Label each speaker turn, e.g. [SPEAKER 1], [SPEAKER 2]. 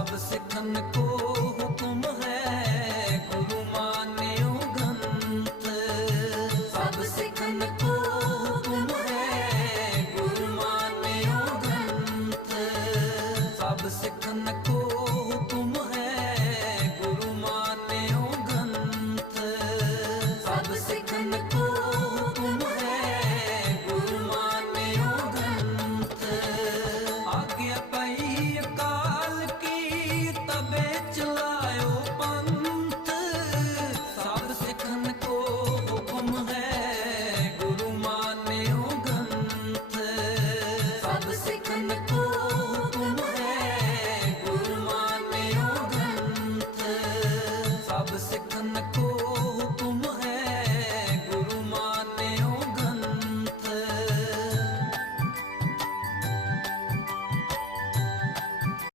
[SPEAKER 1] ਸਭ ਸਿੱਖਨ ਕੋ ਹੁਕਮ ਹੈ, ਗੁਰੂ ਮਾਨਿਓ ਗ੍ਰੰਥ। ਸਭ ਸਿੱਖਨ ਕੋ ਹੁਕਮ ਹੈ, ਗੁਰੂ ਮਾਨਿਓ ਗੰਤ ਸਭ ਸਿੱਖਨ se conectó.